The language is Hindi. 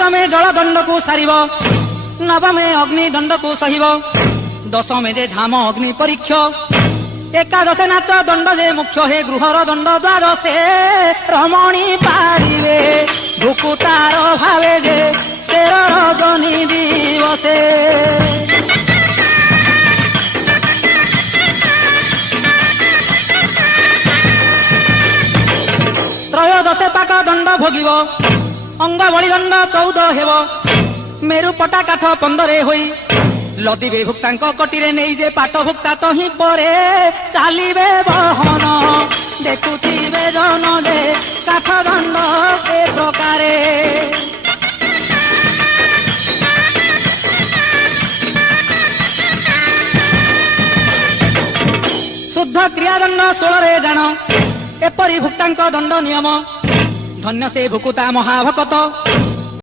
अष्टमे जलदंड को सारिब नवमे अग्निदंड को सहिब दशमे जे झाम अग्नि परीक्ष एकादशे नाच दंड जे मुख्य हे गृहर दंड द्वादशे रमणी पारिबे भुकुतार भावे जे 13 रजनी दिवसे त्रयोदशे पाक दंड भोगिब अंग बलि दंड 14 हेब मेरु पटा काठ 15 होई लदिबे भुक्ता कटिरे नहीं जे पाट भुक्ता तो ही परे चालिबे बहन देखुथिबे जन दे काठ दंड ए प्रकारे शुद्ध क्रियादंड 16 जान एपरी भुक्ता दंड नियम धन्य से भुकुता महाभकत